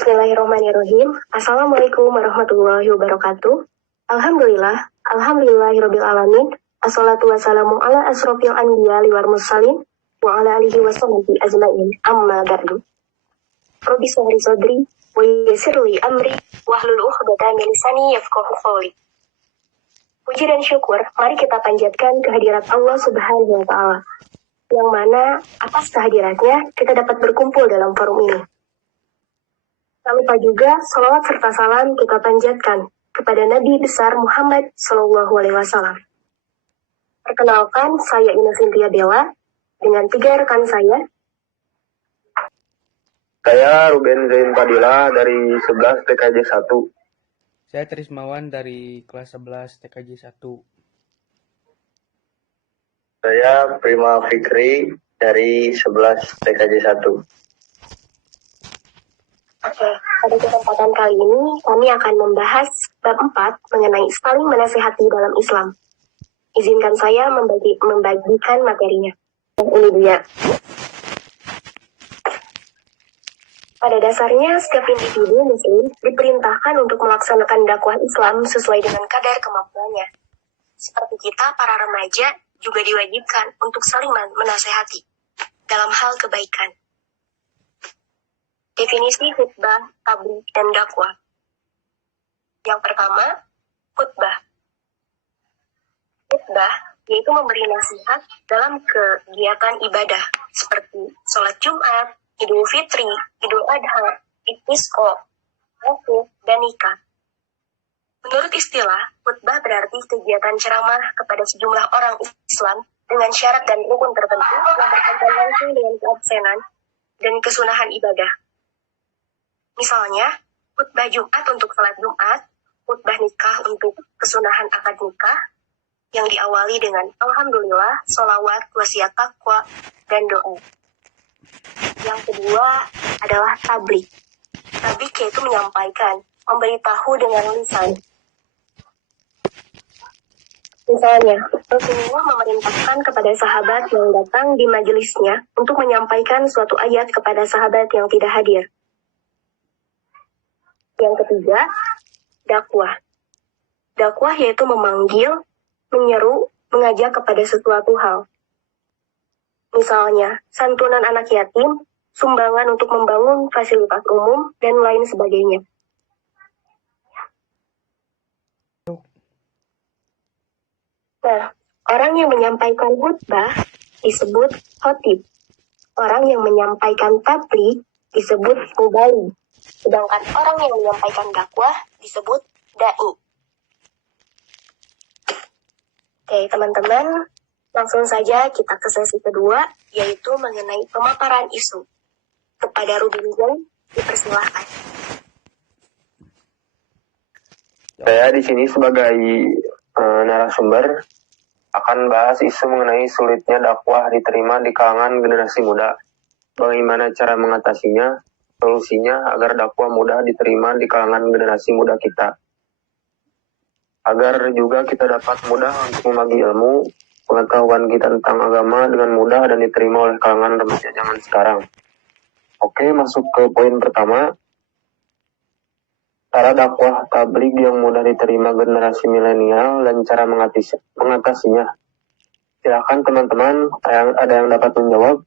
Bismillahirrahmanirrahim. Assalamualaikum warahmatullahi wabarakatuh. Alhamdulillahirabbil alamin. Assalatu wassalamu ala asrofil anbiya wal mursalin wa ala alihi washabihi ajmain. Amma ba'du. Rabbi shrah li sadri wa yassir li amri wahlul 'uqdatam min lisani yafqahu qawli. Puji dan syukur mari kita panjatkan kehadirat Allah Subhanahu wa taala. Yang mana atas kehadiratnya kita dapat berkumpul dalam forum ini. Tak lupa juga salawat serta salam kita panjatkan kepada Nabi besar Muhammad SAW. Perkenalkan, saya Ina Cynthia Bella dengan 3 rekan saya. Saya Ruben Zain Padilla dari 11 TKJ 1. Saya Trismawan dari kelas 11 TKJ 1. Saya Prima Fikri dari 11 TKJ 1. Oke, pada kesempatan kali ini kami akan membahas bab 4 mengenai saling menasehati dalam Islam. Izinkan saya membagikan materinya. Ini dia. Pada dasarnya, setiap individu muslim diperintahkan untuk melaksanakan dakwah Islam sesuai dengan kadar kemampuannya. Seperti kita, para remaja, juga diwajibkan untuk saling menasehati dalam hal kebaikan. Definisi khutbah, tabligh, dan dakwah. Yang pertama, khutbah. Khutbah yaitu memberi nasihat dalam kegiatan ibadah seperti sholat Jumat, Idul Fitri, Idul Adha, Istisqa, wukuf, dan nikah. Menurut istilah, khutbah berarti kegiatan ceramah kepada sejumlah orang Islam dengan syarat dan rukun tertentu yang berkaitan langsung dengan keabsenan dan kesunahan ibadah. Misalnya, khutbah Jumat untuk salat Jumat, khutbah nikah untuk kesunahan akad nikah, yang diawali dengan Alhamdulillah, sholawat, wasiat taqwa, dan doa. Yang kedua adalah tabligh. Tabligh yaitu menyampaikan, memberitahu dengan lisan. Misalnya, Rasulullah memerintahkan kepada sahabat yang datang di majelisnya untuk menyampaikan suatu ayat kepada sahabat yang tidak hadir. Yang ketiga, dakwah. Dakwah yaitu memanggil, menyeru, mengajak kepada sesuatu hal. Misalnya, santunan anak yatim, sumbangan untuk membangun fasilitas umum, dan lain sebagainya. Nah, orang yang menyampaikan khutbah disebut khotib. Orang yang menyampaikan tabligh disebut mubali. Sedangkan orang yang menyampaikan dakwah disebut da'i. Oke, teman-teman, langsung saja kita ke sesi kedua, yaitu mengenai pemaparan isu. Kepada Ruben Zain, dipersilahkan. Saya di sini sebagai narasumber akan bahas isu mengenai sulitnya dakwah diterima di kalangan generasi muda. Bagaimana cara mengatasinya? Solusinya agar dakwah mudah diterima di kalangan generasi muda kita. Agar juga kita dapat mudah untuk membagi ilmu, pengetahuan kita tentang agama dengan mudah dan diterima oleh kalangan remaja zaman sekarang. Oke, masuk ke poin pertama. Cara dakwah tabligh yang mudah diterima generasi milenial dan cara mengatasinya. Silakan teman-teman, ada yang dapat menjawab?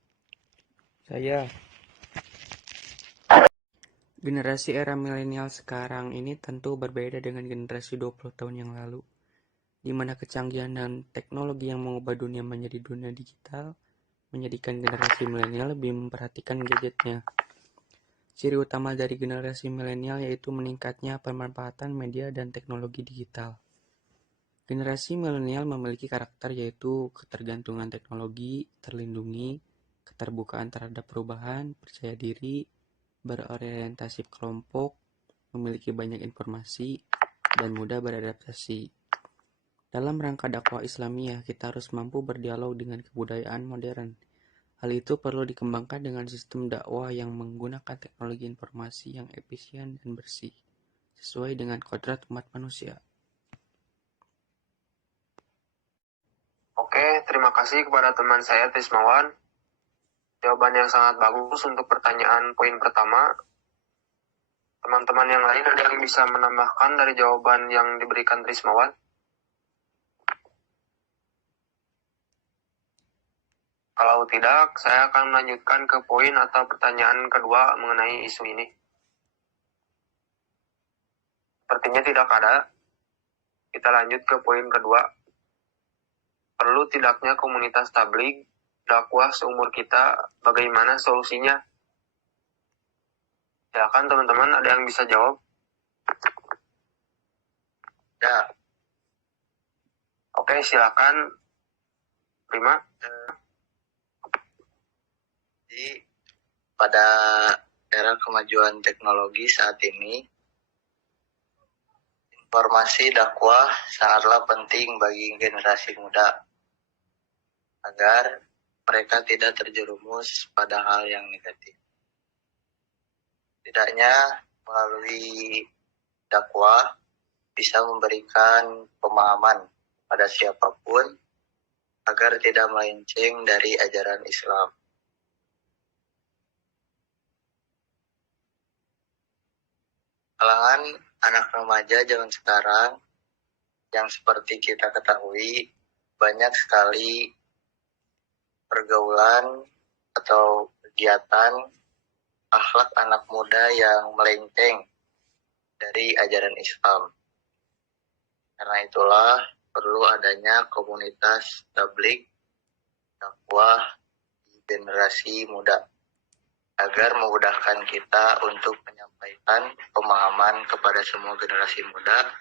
Saya. Generasi era milenial sekarang ini tentu berbeda dengan generasi 20 tahun yang lalu, di mana kecanggihan dan teknologi yang mengubah dunia menjadi dunia digital, menjadikan generasi milenial lebih memperhatikan gadgetnya. Ciri utama dari generasi milenial yaitu meningkatnya pemanfaatan media dan teknologi digital. Generasi milenial memiliki karakter yaitu ketergantungan teknologi, terlindungi, keterbukaan terhadap perubahan, percaya diri, berorientasi kelompok, memiliki banyak informasi, dan mudah beradaptasi. Dalam rangka dakwah Islamiyah, kita harus mampu berdialog dengan kebudayaan modern. Hal itu perlu dikembangkan dengan sistem dakwah yang menggunakan teknologi informasi yang efisien dan bersih, sesuai dengan kodrat umat manusia. Oke, terima kasih kepada teman saya Trismawan. Jawaban yang sangat bagus untuk pertanyaan poin pertama. Teman-teman yang lain ada yang bisa menambahkan dari jawaban yang diberikan Trismawan? Kalau tidak, saya akan melanjutkan ke poin atau pertanyaan kedua mengenai isu ini. Sepertinya tidak ada. Kita lanjut ke poin kedua. Perlu tidaknya komunitas tabligh dakwah seumur kita, bagaimana solusinya? Silakan teman-teman, ada yang bisa jawab? Ya, Oke, silakan. Prima. jadi pada era kemajuan teknologi saat ini, informasi dakwah sangatlah penting bagi generasi muda agar mereka tidak terjerumus pada hal yang negatif. Setidaknya melalui dakwah bisa memberikan pemahaman pada siapapun agar tidak melenceng dari ajaran Islam. Kalangan anak remaja zaman sekarang yang seperti kita ketahui banyak sekali pergaulan atau kegiatan akhlak anak muda yang melenceng dari ajaran Islam. Karena itulah perlu adanya komunitas tabligh dakwah di generasi muda agar memudahkan kita untuk menyampaikan pemahaman kepada semua generasi muda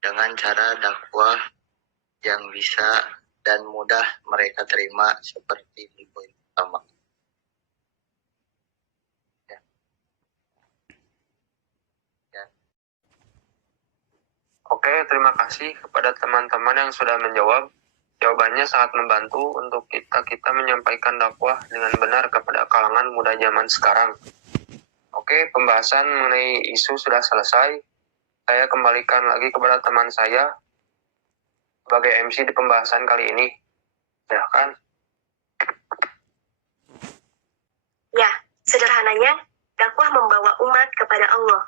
dengan cara dakwah yang bisa dan mudah mereka terima seperti di poin pertama. Oke, terima kasih kepada teman-teman yang sudah menjawab. Jawabannya sangat membantu untuk kita menyampaikan dakwah dengan benar kepada kalangan muda zaman sekarang. Oke, pembahasan mengenai isu sudah selesai. Saya kembalikan lagi kepada teman saya sebagai MC di pembahasan kali ini. Silakan. Ya, sederhananya, dakwah membawa umat kepada Allah.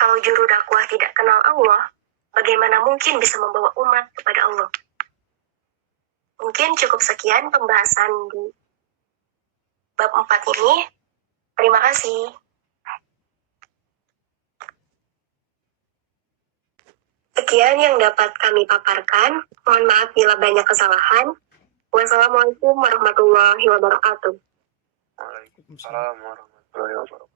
Kalau juru dakwah tidak kenal Allah, bagaimana mungkin bisa membawa umat kepada Allah? Mungkin cukup sekian pembahasan di bab 4 ini. Terima kasih. Sekian yang dapat kami paparkan. Mohon maaf bila banyak kesalahan. Wassalamualaikum warahmatullahi wabarakatuh. Waalaikumsalam warahmatullahi wabarakatuh.